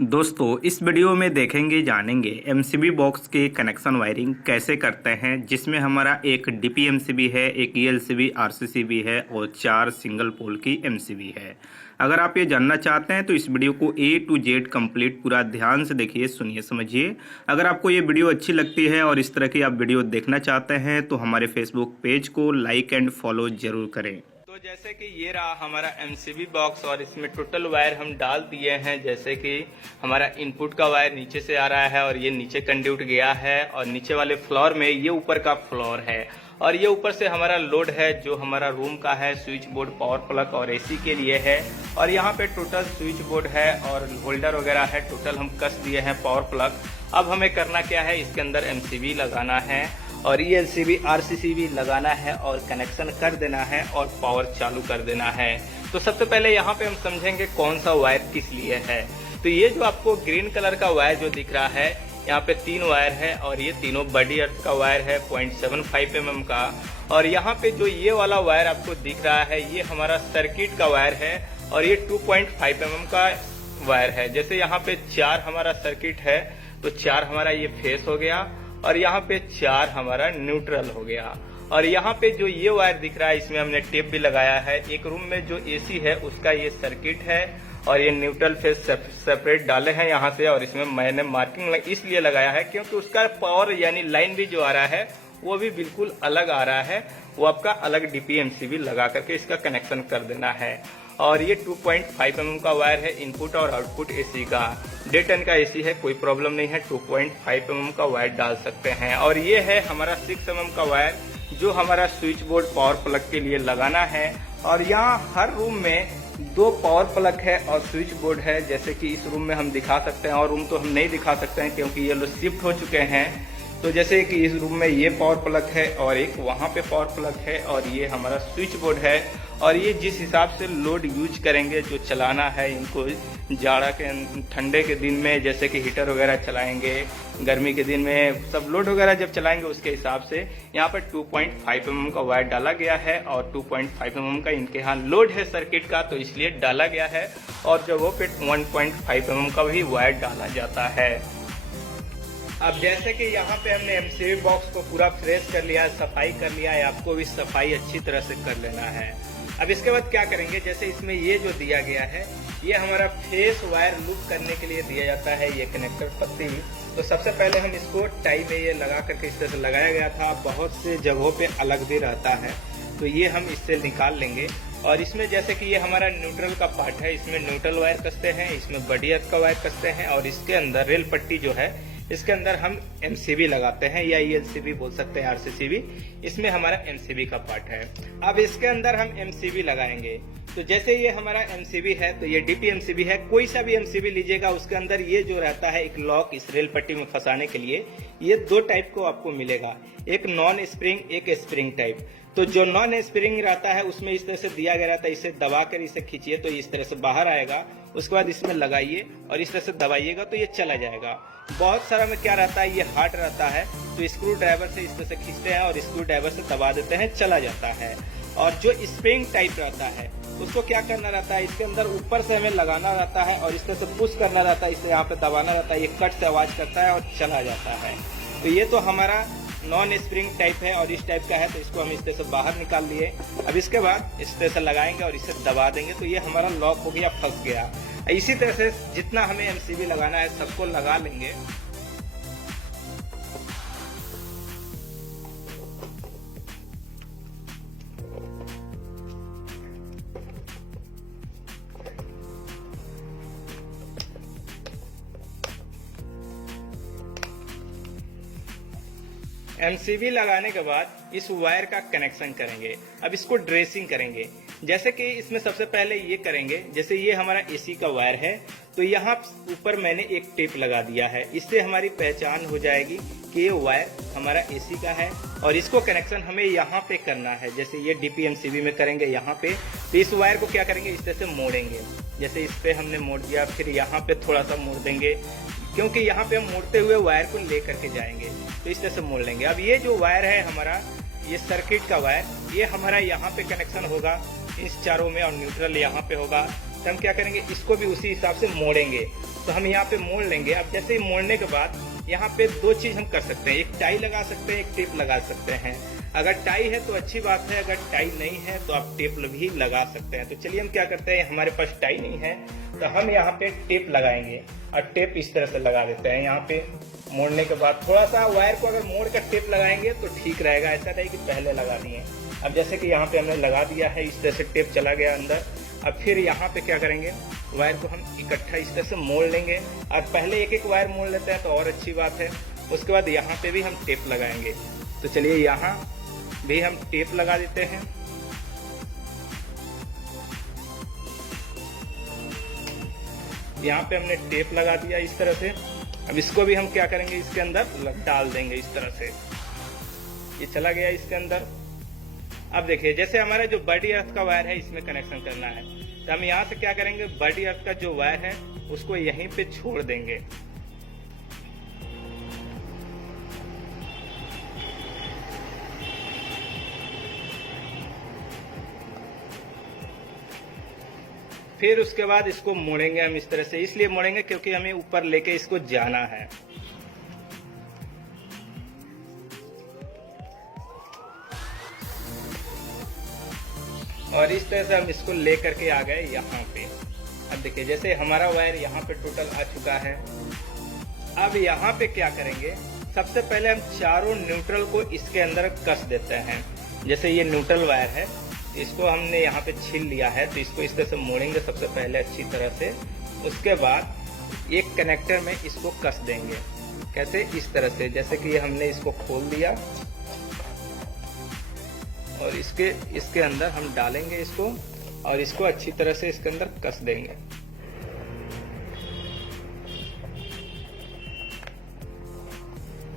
दोस्तों इस वीडियो में देखेंगे जानेंगे एमसीबी बॉक्स के कनेक्शन वायरिंग कैसे करते हैं, जिसमें हमारा एक डीपी एमसीबी है, एक ईएलसीबी आरसीसीबी है और 4 सिंगल पोल की एमसीबी है। अगर आप ये जानना चाहते हैं तो इस वीडियो को A to Z कंप्लीट पूरा ध्यान से देखिए, सुनिए, समझिए। अगर आपको ये वीडियो अच्छी लगती है और इस तरह की आप वीडियो देखना चाहते हैं तो हमारे फेसबुक पेज को लाइक एंड फॉलो जरूर करें। तो जैसे कि ये रहा हमारा एमसीबी बॉक्स और इसमें टोटल वायर हम डाल दिए हैं। जैसे कि हमारा इनपुट का वायर नीचे से आ रहा है और ये नीचे कंड्यूट गया है और नीचे वाले फ्लोर में ये ऊपर का फ्लोर है और ये ऊपर से हमारा लोड है जो हमारा रूम का है, स्विच बोर्ड, पावर प्लग और एसी के लिए है। और यहाँ पे टोटल स्विच बोर्ड है और होल्डर वगैरह है, टोटल हम कस दिए हैं पावर प्लग। अब हमें करना क्या है, इसके अंदर एमसीबी लगाना है और ईएलसीबी आरसीसीबी लगाना है और कनेक्शन कर देना है और पावर चालू कर देना है। तो सबसे पहले यहाँ पे हम समझेंगे कौन सा वायर किस लिए है। तो ये जो आपको ग्रीन कलर का वायर जो दिख रहा है, यहाँ पे 3 वायर है और ये तीनों बड़ी अर्थ का वायर है 0.75 mm का। और यहाँ पे जो ये वाला वायर आपको दिख रहा है ये हमारा सर्किट का वायर है और ये 2.5 mm का वायर है। जैसे यहाँ पे 4 हमारा सर्किट है तो 4 हमारा ये फेस हो गया और यहाँ पे 4 हमारा न्यूट्रल हो गया। और यहाँ पे जो ये वायर दिख रहा है इसमें हमने टेप भी लगाया है। एक रूम में जो एसी है उसका ये सर्किट है और ये न्यूट्रल फेस सेपरेट डाले हैं यहाँ से। और इसमें मैंने मार्किंग इसलिए लगाया है क्योंकि उसका पावर यानी लाइन भी जो आ रहा है वो भी बिल्कुल अलग आ रहा है। वो आपका अलग डीपीएमसीबी लगा करके इसका कनेक्शन कर देना है। और ये 2.5 mm का वायर है इनपुट और आउटपुट एसी का। 1.5 टन का एसी है, कोई प्रॉब्लम नहीं है, 2.5 mm का वायर डाल सकते हैं। और ये है हमारा 6 mm का वायर जो हमारा स्विच बोर्ड पावर प्लग के लिए लगाना है। और यहाँ हर रूम में 2 पावर प्लग है और स्विच बोर्ड है। जैसे कि इस रूम में हम दिखा सकते हैं और रूम तो हम नहीं दिखा सकते हैं क्योंकि ये लोग शिफ्ट हो चुके हैं। तो जैसे कि इस रूम में ये पावर प्लग है और एक वहाँ पे पावर प्लग है और ये हमारा स्विच बोर्ड है। और ये जिस हिसाब से लोड यूज करेंगे, जो चलाना है इनको जाड़ा के ठंडे के दिन में जैसे कि हीटर वगैरह चलाएंगे, गर्मी के दिन में सब लोड वगैरह जब चलाएंगे उसके हिसाब से यहाँ पर 2.5 mm का वायर डाला गया है। और 2.5 mm का इनके यहाँ लोड है सर्किट का तो इसलिए डाला गया है। और जगहों पे 1.5 mm का भी वायर डाला जाता है। अब जैसे कि यहाँ पे हमने एमसीबी बॉक्स को पूरा फ्रेश कर लिया, सफाई कर लिया है, आपको भी सफाई अच्छी तरह से कर लेना है। अब इसके बाद क्या करेंगे, जैसे इसमें ये जो दिया गया है ये हमारा फेस वायर लूप करने के लिए दिया जाता है, ये कनेक्टर पत्ती। तो सबसे पहले हम इसको टाई में ये लगा करके इस तरह से लगाया गया था, बहुत से जगहों पे अलग भी रहता है तो ये हम इससे निकाल लेंगे। और इसमें जैसे कि ये हमारा न्यूट्रल का पार्ट है, इसमें न्यूट्रल वायर कसते हैं, इसमें बड़ी अर्थ का वायर कसते हैं और इसके अंदर रेल पट्टी जो है इसके अंदर हम एमसीबी लगाते हैं या ईएलसीबी बोल सकते हैं, आरसीसीबी। इसमें हमारा एमसीबी का पार्ट है। अब इसके अंदर हम एमसीबी लगाएंगे। तो जैसे ये हमारा एमसीबी है तो ये डीपी एमसीबी है, कोई सा भी एमसीबी लीजिएगा उसके अंदर ये जो रहता है एक लॉक इस रेल पट्टी में फंसाने के लिए, ये 2 टाइप को आपको मिलेगा, एक नॉन स्प्रिंग, एक स्प्रिंग टाइप। तो जो नॉन स्प्रिंग रहता है उसमें इस तरह से दिया गया रहता है, इसे दबाकर इसे खींचिए तो इस तरह से बाहर आएगा। उसके बाद इसमें लगाइए और इस तरह से दबाइएगा तो ये चला जाएगा। बहुत सारा में क्या रहता है, ये हार्ड रहता है तो स्क्रू ड्राइवर से इस तरह से खींचते हैं और स्क्रू ड्राइवर से दबा देते हैं, चला जाता है। और जो स्प्रिंग टाइप रहता है उसको क्या करना रहता है, इसके अंदर ऊपर से हमें लगाना रहता है और इस तरह से पुश करना रहता है, इसे यहाँ पे दबाना रहता है, ये कट से आवाज करता है और चला जाता है। तो ये तो हमारा नॉन स्प्रिंग टाइप है और इस टाइप का है तो इसको हम इस तरह से बाहर निकाल लिए। अब इसके बाद इस तरह से लगाएंगे और इसे दबा देंगे तो ये हमारा लॉक हो गया, फंस गया। इसी तरह से जितना हमें एमसीबी लगाना है सबको लगा लेंगे। एमसीबी लगाने के बाद इस वायर का कनेक्शन करेंगे। अब इसको ड्रेसिंग करेंगे। जैसे कि इसमें सबसे पहले ये करेंगे, जैसे ये हमारा एसी का वायर है तो यहाँ ऊपर मैंने एक टेप लगा दिया है, इससे हमारी पहचान हो जाएगी कि ये वायर हमारा एसी का है। और इसको कनेक्शन हमें यहाँ पे करना है, जैसे ये डीपीएमसीबी में करेंगे यहाँ पे। तो इस वायर को क्या करेंगे, इस तरह से मोड़ेंगे। जैसे इस पे हमने मोड़ दिया, फिर यहाँ पे थोड़ा सा मोड़ देंगे क्योंकि यहाँ पे हम मोड़ते हुए वायर को ले करके जाएंगे तो इस तरह से मोड़ लेंगे। अब ये जो वायर है हमारा, ये सर्किट का वायर, ये हमारा यहाँ पे कनेक्शन होगा इस चारों में और न्यूट्रल यहाँ पे होगा। तो हम क्या करेंगे, इसको भी उसी हिसाब से मोड़ेंगे। तो हम यहाँ पे मोड़ लेंगे। अब जैसे ही मोड़ने के बाद यहाँ पे दो चीज हम कर सकते हैं, एक टाई लगा सकते हैं, एक टेप लगा सकते हैं। अगर टाई है तो अच्छी बात है, अगर टाई नहीं है तो आप टेप भी लगा सकते हैं। तो चलिए हम क्या करते हैं, हमारे पास टाई नहीं है तो हम यहाँ पे टेप लगाएंगे और टेप इस तरह से लगा देते हैं। यहाँ पे मोड़ने के बाद थोड़ा सा वायर को अगर मोड़ कर टेप लगाएंगे तो ठीक रहेगा, ऐसा नहीं कि पहले लगा दिए। अब जैसे कि यहाँ पे हमने लगा दिया है, इस तरह से टेप चला गया अंदर। अब फिर यहाँ पे क्या करेंगे, वायर को हम इकट्ठा इस तरह से मोड़ लेंगे और पहले एक एक वायर मोड़ लेते हैं तो और अच्छी बात है। उसके बाद यहाँ पे भी हम टेप लगाएंगे। तो चलिए यहाँ भी हम टेप लगा देते हैं। यहाँ पे हमने टेप लगा दिया इस तरह से। अब इसको भी हम क्या करेंगे, इसके अंदर डाल देंगे इस तरह से। ये चला गया इसके अंदर। अब देखिए, जैसे हमारा जो बॉडी अर्थ का वायर है इसमें कनेक्शन करना है, तो हम यहाँ से क्या करेंगे, बॉडी अर्थ का जो वायर है उसको यहीं पे छोड़ देंगे। फिर उसके बाद इसको मोड़ेंगे हम इस तरह से। इसलिए मोड़ेंगे क्योंकि हमें ऊपर लेके इसको जाना है। और इस तरह से हम इसको ले करके आ गए यहाँ पे। अब देखिए, जैसे हमारा वायर यहाँ पे टोटल आ चुका है। अब यहाँ पे क्या करेंगे, सबसे पहले हम चारों न्यूट्रल को इसके अंदर कस देते हैं। जैसे ये न्यूट्रल वायर है, इसको हमने यहाँ पे छील लिया है, तो इसको इस तरह से मोड़ेंगे सबसे पहले अच्छी तरह से। उसके बाद एक कनेक्टर में इसको कस देंगे। कैसे, इस तरह से, जैसे कि हमने इसको खोल दिया और इसके अंदर हम डालेंगे इसको और इसको अच्छी तरह से इसके अंदर कस देंगे।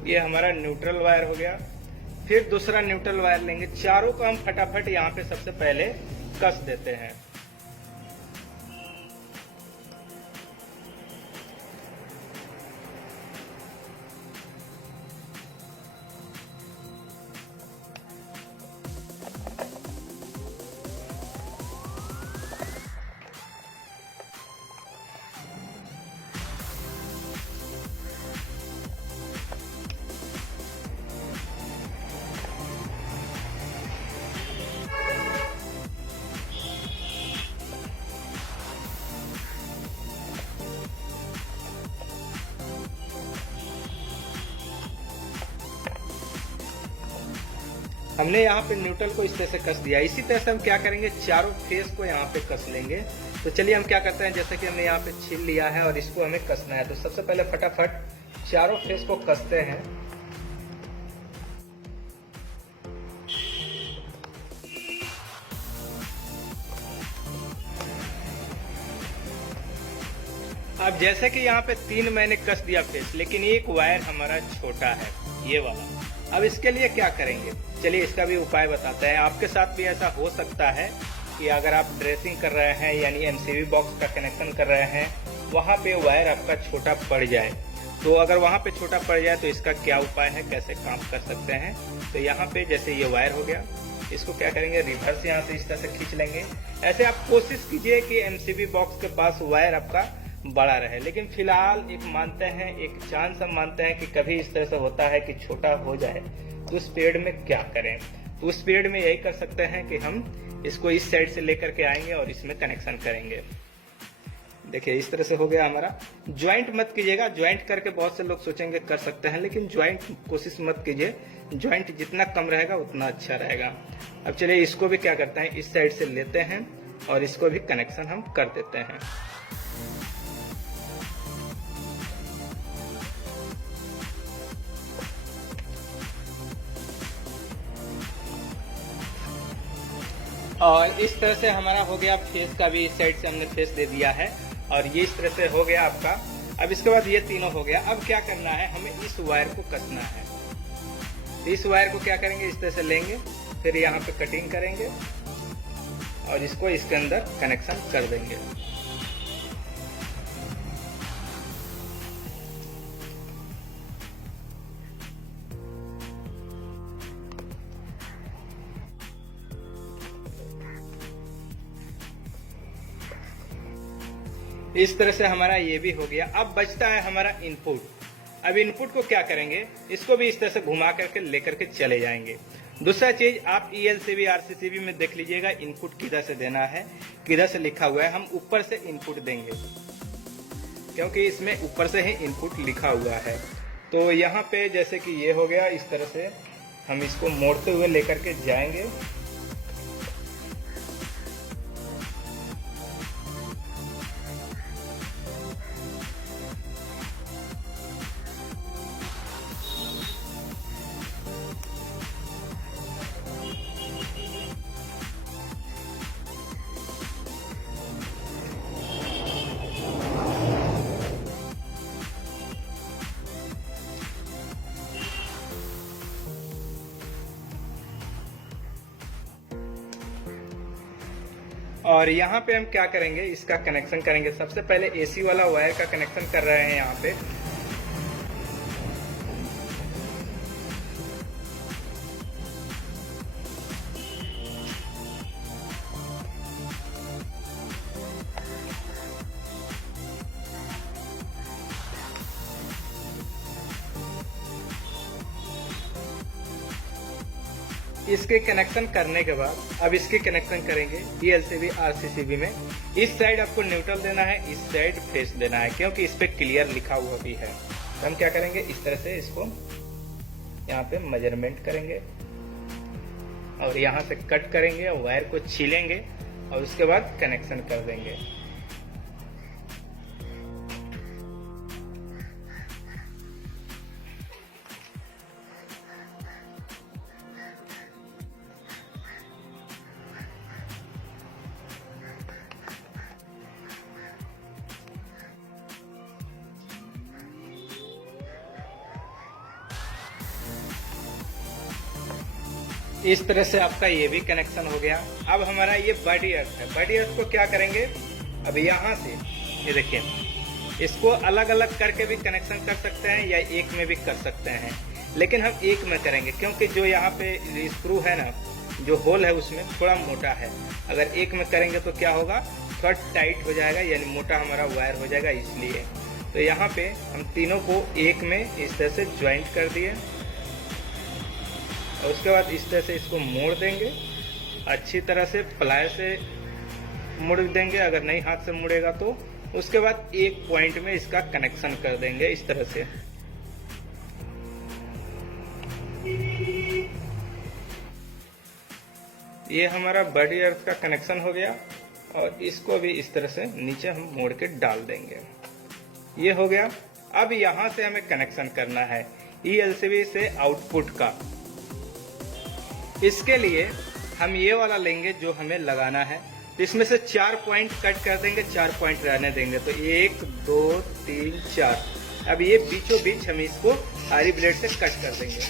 ये हमारा न्यूट्रल वायर हो गया। फिर दूसरा न्यूट्रल वायर लेंगे। चारों को हम फटाफट यहाँ पे सबसे पहले कस देते हैं। हमने यहाँ पे न्यूट्रल को इस तरह से कस दिया। इसी तरह से हम क्या करेंगे, चारों फेस को यहाँ पे कस लेंगे। तो चलिए हम क्या करते हैं, जैसे कि हमने यहाँ पे छील लिया है और इसको हमें कसना है, तो सबसे पहले फटाफट चारों फेस को कसते हैं। अब जैसे कि यहाँ पे 3 मैंने कस दिया फेस, लेकिन एक वायर हमारा छोटा है, ये वाला। अब इसके लिए क्या करेंगे, चलिए इसका भी उपाय बताते हैं। आपके साथ भी ऐसा हो सकता है कि अगर आप ड्रेसिंग कर रहे हैं यानी एमसीबी बॉक्स का कनेक्शन कर रहे हैं, वहाँ पे वायर आपका छोटा पड़ जाए। तो अगर वहाँ पे छोटा पड़ जाए तो इसका क्या उपाय है, कैसे काम कर सकते हैं। तो यहाँ पे जैसे ये वायर हो गया, इसको क्या करेंगे, रिवर्स यहाँ से इस तरह से खींच लेंगे। ऐसे आप कोशिश कीजिए कि एमसीबी बॉक्स के पास वायर आपका बड़ा रहे, लेकिन फिलहाल एक मानते हैं, एक चांस हम मानते हैं कि कभी इस तरह से होता है कि छोटा हो जाए, तो उस पीरियड में क्या करें। तो उस पीरियड में यही कर सकते हैं कि हम इसको इस साइड से लेकर के आएंगे और इसमें कनेक्शन करेंगे। देखिए इस तरह से हो गया हमारा। ज्वाइंट मत कीजिएगा, ज्वाइंट करके बहुत से लोग सोचेंगे कर सकते हैं, लेकिन ज्वाइंट कोशिश मत कीजिए। ज्वाइंट जितना कम रहेगा उतना अच्छा रहेगा। अब चलिए इसको भी क्या करते हैं, इस साइड से लेते हैं और इसको भी कनेक्शन हम कर देते हैं। और इस तरह से हमारा हो गया। फेस का भी इस साइड से हमने फेस दे दिया है और ये इस तरह से हो गया आपका। अब इसके बाद ये तीनों हो गया। अब क्या करना है, हमें इस वायर को कसना है। तो इस वायर को क्या करेंगे, इस तरह से लेंगे, फिर यहाँ पे कटिंग करेंगे और इसको इसके अंदर कनेक्शन कर देंगे। इस तरह से हमारा ये भी हो गया। अब बचता है हमारा इनपुट। अब इनपुट को क्या करेंगे, इसको भी इस तरह से घुमा करके लेकर के चले जाएंगे। दूसरा चीज आप ELCB RCCB में देख लीजिएगा इनपुट किधर से देना है, किधर से लिखा हुआ है। हम ऊपर से इनपुट देंगे क्योंकि इसमें ऊपर से ही इनपुट लिखा हुआ है। तो यहाँ पे जैसे कि ये हो गया, इस तरह से हम इसको मोड़ते हुए लेकर के जाएंगे। और यहाँ पे हम क्या करेंगे, इसका कनेक्शन करेंगे। सबसे पहले AC वाला वायर का कनेक्शन कर रहे हैं यहाँ पे। इसके कनेक्शन करने के बाद अब इसके कनेक्शन करेंगे ELCB RCCB में। इस साइड आपको न्यूट्रल देना है, इस साइड फेस देना है, क्योंकि इस पे क्लियर लिखा हुआ भी है। तो हम क्या करेंगे, इस तरह से इसको यहाँ पे मेजरमेंट करेंगे और यहाँ से कट करेंगे और वायर को छीलेंगे और उसके बाद कनेक्शन कर देंगे। इस तरह से आपका ये भी कनेक्शन हो गया। अब हमारा ये बॉडी अर्थ है। बॉडी अर्थ को क्या करेंगे, अब यहाँ से ये देखिए, इसको अलग अलग करके भी कनेक्शन कर सकते हैं या एक में भी कर सकते हैं, लेकिन हम एक में करेंगे क्योंकि जो यहाँ पे स्क्रू है ना, जो होल है उसमें थोड़ा मोटा है। अगर एक में करेंगे तो क्या होगा, थोड़ा टाइट हो जाएगा, यानी मोटा हमारा वायर हो जाएगा। इसलिए तो यहाँ पे हम तीनों को एक में इस तरह से ज्वाइंट कर दिए और उसके बाद इस तरह से इसको मोड़ देंगे, अच्छी तरह से प्लाई से मोड़ देंगे। अगर नहीं हाथ से मुड़ेगा तो उसके बाद एक पॉइंट में इसका कनेक्शन कर देंगे इस तरह से। ये हमारा बॉडी अर्थ का कनेक्शन हो गया और इसको भी इस तरह से नीचे हम मोड़ के डाल देंगे। ये हो गया। अब यहां से हमें कनेक्शन करना है ELCB से आउटपुट का। इसके लिए हम ये वाला लेंगे जो हमें लगाना है। तो इसमें से 4 पॉइंट कट कर देंगे, 4 पॉइंट रहने देंगे। तो 1 2 3 4। अब ये बीचों बीच हम इसको आरी ब्लेड से कट कर देंगे।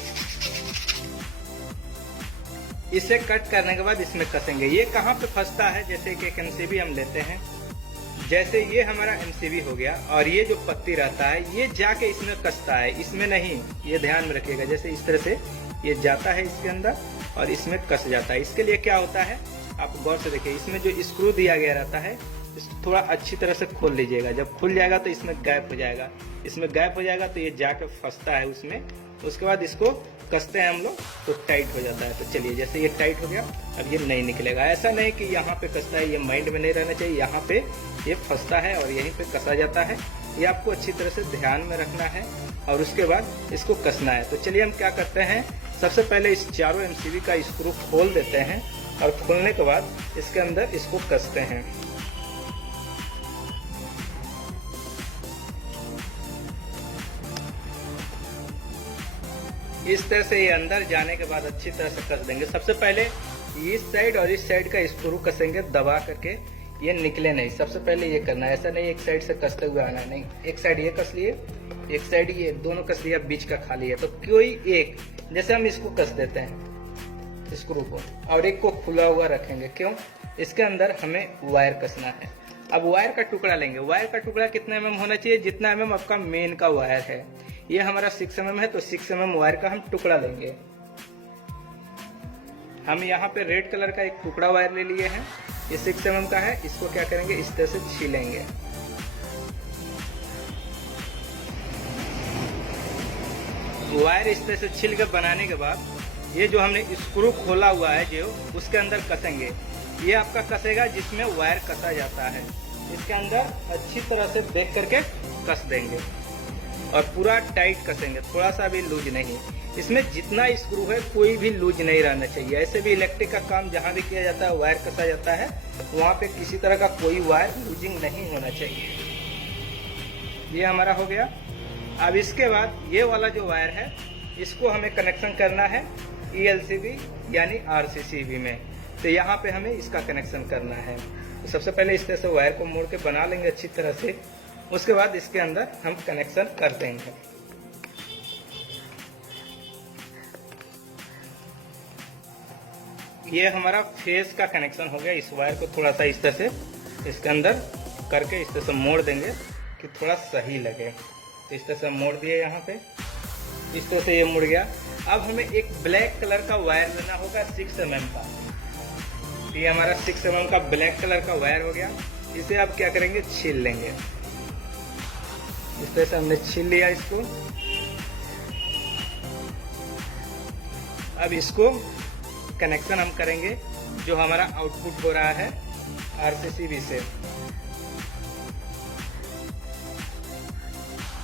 इसे कट करने के बाद इसमें कसेंगे। ये कहाँ पे फंसता है, जैसे कि एक MCB हम लेते हैं, जैसे ये हमारा MCB हो गया और ये जो पत्ती रहता है ये जाके इसमें कसता है, इसमें नहीं। ये ध्यान में रखिएगा, जैसे इस तरह से ये जाता है इसके अंदर और इसमें कस जाता है। इसके लिए क्या होता है, आप गौर से देखिए, इसमें जो स्क्रू दिया गया रहता है इसको थोड़ा अच्छी तरह से खोल लीजिएगा। जब खुल जाएगा तो इसमें गैप हो जाएगा, इसमें गैप हो जाएगा तो ये जाके फंसता है उसमें। उसके बाद इसको कसते हैं हम लोग तो टाइट हो जाता है। तो चलिए, जैसे ये टाइट हो गया, अब ये नहीं निकलेगा। ऐसा नहीं कि यहाँ पे कसता है, ये माइंड में नहीं रहना चाहिए। यहाँ पे ये फंसता है और यहीं पे कसा जाता है। ये आपको अच्छी तरह से ध्यान में रखना है और उसके बाद इसको कसना है। तो चलिए हम क्या करते हैं, सबसे पहले इस चारों MCB का स्क्रू खोल देते हैं और खोलने के बाद इसके अंदर इसको कसते हैं। इस तरह से ये अंदर जाने के बाद अच्छी तरह से कस देंगे। सबसे पहले इस साइड और इस साइड का स्क्रू कसेंगे दबा करके, ये निकले नहीं। सबसे पहले ये करना है, ऐसा नहीं एक साइड से कसते हुए आना नहीं। एक साइड ये कस लिए, एक साइड ये, दोनों कस लिया, बीच का खाली है। तो कोई एक, जैसे हम इसको कस देते हैं स्क्रू को और एक को खुला हुआ रखेंगे। क्यों, इसके अंदर हमें वायर कसना है। अब वायर का टुकड़ा लेंगे। वायर का टुकड़ा कितना mm होना चाहिए, जितना mm आपका मेन का वायर है। ये हमारा 6 mm है तो 6 mm वायर का हम टुकड़ा लेंगे। हम यहाँ पे रेड कलर का एक टुकड़ा वायर ले लिए हैं, ये 6 mm का है। इसको क्या करेंगे, इस तरह से छीलेंगे वायर इस तरह से छिल कर बनाने के बाद ये जो हमने स्क्रू खोला हुआ है जो उसके अंदर कसेंगे। ये आपका कसेगा जिसमें वायर कसा जाता है। इसके अंदर अच्छी तरह से देख करके कस देंगे और पूरा टाइट कसेंगे, थोड़ा सा भी लूज नहीं। इसमें जितना स्क्रू है कोई भी लूज नहीं रहना चाहिए। ऐसे भी इलेक्ट्रिक का काम जहाँ भी किया जाता है वायर कसा जाता है, वहाँ पे किसी तरह का कोई वायर लूजिंग नहीं होना चाहिए। ये हमारा हो गया। अब इसके बाद ये वाला जो वायर है इसको हमें कनेक्शन करना है ELCB यानी RCCB में। तो यहाँ पे हमें इसका कनेक्शन करना है। तो सबसे पहले इस तरह से वायर को मोड़ के बना लेंगे अच्छी तरह से। उसके बाद इसके अंदर हम कनेक्शन कर देंगे। ये हमारा फेस का कनेक्शन हो गया। इस वायर को थोड़ा सा इस तरह से इसके अंदर करके इस तरह से मोड़ देंगे कि थोड़ा सही लगे। तो इस तरह से मोड़ दिए, यहाँ पे इस तरह से ये मुड़ गया। अब हमें एक ब्लैक कलर का वायर लेना होगा 6 mm का। ये हमारा 6 mm का ब्लैक कलर का वायर हो गया। इसे आप क्या करेंगे, छील लेंगे। इस तरह से हमने छील लिया इसको। अब इसको कनेक्शन हम करेंगे जो हमारा आउटपुट हो रहा है RCCB से।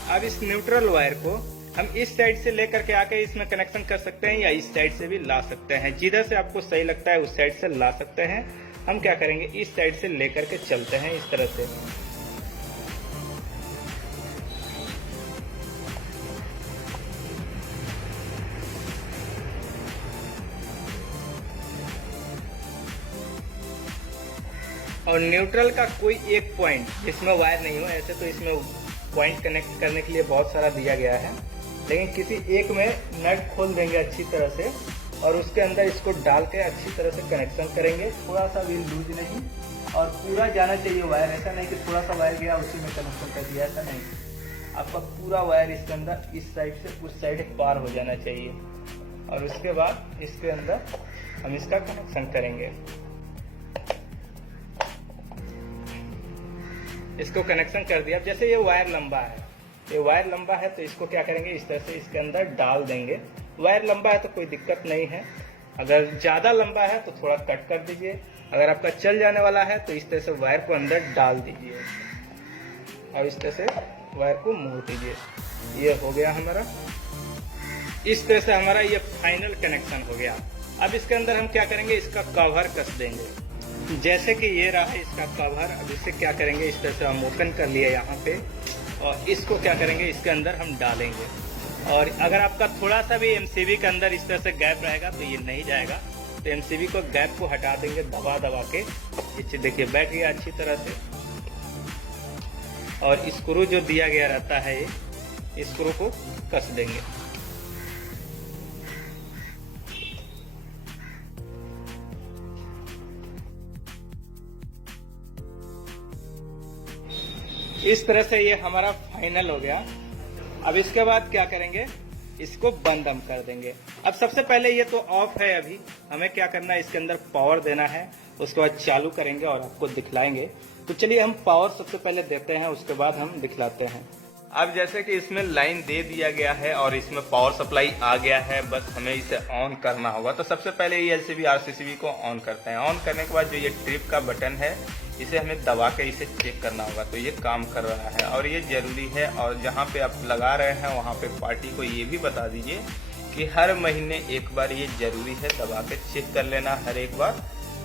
अब इस न्यूट्रल वायर को हम इस साइड से लेकर के आके इसमें कनेक्शन कर सकते हैं या इस साइड से भी ला सकते हैं। जिधर से आपको सही लगता है उस साइड से ला सकते हैं। हम क्या करेंगे, इस साइड से लेकर के चलते हैं इस तरह से। और न्यूट्रल का कोई एक पॉइंट जिसमें वायर नहीं हो, ऐसे तो इसमें पॉइंट कनेक्ट करने के लिए बहुत सारा दिया गया है, लेकिन किसी एक में नट खोल देंगे अच्छी तरह से और उसके अंदर इसको डाल के अच्छी तरह से कनेक्शन करेंगे। थोड़ा सा भी लूज नहीं और पूरा जाना चाहिए वायर। ऐसा नहीं कि थोड़ा सा वायर गया उसी में कनेक्शन कर दिया, ऐसा नहीं। आपका पूरा वायर इसके अंदर इस साइड से उस साइड पार हो जाना चाहिए। और उसके बाद इसके अंदर हम इसका कनेक्शन करेंगे। इसको कनेक्शन कर दिया। जैसे ये वायर लंबा है, ये वायर लंबा है तो इसको क्या करेंगे, इस तरह से इसके अंदर डाल देंगे। वायर लंबा है तो कोई दिक्कत नहीं है। अगर ज़्यादा लंबा है तो थोड़ा कट कर दीजिए। अगर आपका चल जाने वाला है तो इस तरह से वायर को अंदर डाल दीजिए और इस तरह से वायर को मोड़ दीजिए। ये हो गया हमारा। इस तरह से हमारा ये फाइनल कनेक्शन हो गया। अब इसके अंदर हम क्या करेंगे, इसका कवर कस देंगे। जैसे कि ये रहा इसका कवर। अब इसे क्या करेंगे, इस तरह से हम ओपन कर लिए यहाँ पे और इसको क्या करेंगे, इसके अंदर हम डालेंगे। और अगर आपका थोड़ा सा भी MCB के अंदर इस तरह से गैप रहेगा तो ये नहीं जाएगा। तो MCB को गैप को हटा देंगे दबा दबा के। ये देखिए बैठ गया अच्छी तरह से। और स्क्रू जो दिया गया रहता है ये स्क्रू को कस देंगे। इस तरह से ये हमारा फाइनल हो गया। अब इसके बाद क्या करेंगे, इसको बंद हम कर देंगे। अब सबसे पहले ये तो ऑफ है, अभी हमें क्या करना है, इसके अंदर पावर देना है। उसके बाद चालू करेंगे और आपको दिखलाएंगे। तो चलिए हम पावर सबसे पहले देते हैं, उसके बाद हम दिखलाते हैं। अब जैसे कि इसमें लाइन दे दिया गया है और इसमें पावर सप्लाई आ गया है, बस हमें इसे ऑन करना होगा। तो सबसे पहले ये LCB RCCB को ऑन करते हैं। ऑन करने के बाद जो ये ट्रिप का बटन है इसे हमें दबा के इसे चेक करना होगा। तो ये काम कर रहा है और ये जरूरी है। और जहाँ पे आप लगा रहे हैं वहाँ पे पार्टी को ये भी बता दीजिए कि हर महीने एक बार ये जरूरी है दबा के चेक कर लेना।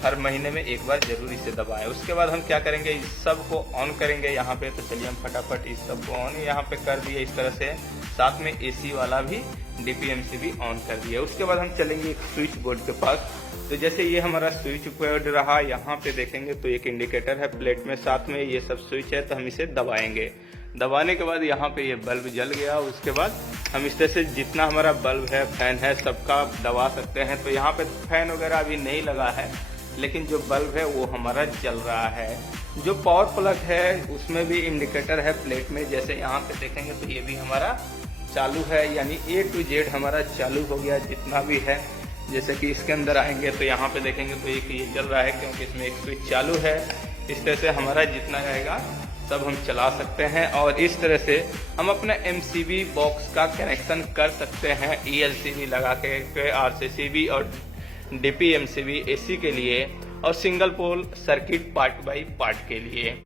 हर महीने में एक बार जरूरी से दबाएं। उसके बाद हम क्या करेंगे, इस सब को ऑन करेंगे यहाँ पे। तो चलिए हम फटाफट इस सब को ऑन यहाँ पे कर दिए इस तरह से। साथ में AC वाला भी DPMCB ऑन कर दिया। उसके बाद हम चलेंगे एक स्विच बोर्ड के पास। तो जैसे ये हमारा स्विच बोर्ड रहा, यहाँ पे देखेंगे तो एक इंडिकेटर है प्लेट में, साथ में ये सब स्विच है। तो हम इसे दबाएंगे। दबाने के बाद यहाँ पे ये बल्ब जल गया। उसके बाद हम इस तरह से जितना हमारा बल्ब है, फैन है, सबका दबा सकते हैं। तो यहाँ पे फैन वगैरह अभी नहीं लगा है, लेकिन जो बल्ब है वो हमारा जल रहा है। जो पावर प्लग है उसमें भी इंडिकेटर है प्लेट में। जैसे यहाँ पे देखेंगे तो ये भी हमारा चालू है, यानी A to Z हमारा चालू हो गया जितना भी है। जैसे कि इसके अंदर आएंगे तो यहाँ पे देखेंगे तो एक ये जल रहा है क्योंकि इसमें एक स्विच चालू है। इस तरह से हमारा जितना रहेगा सब हम चला सकते हैं और इस तरह से हम अपने MCB बॉक्स का कनेक्शन कर सकते हैं ELCB लगा के RCCB और DP MCB AC के लिए और single pole circuit part by part के लिए।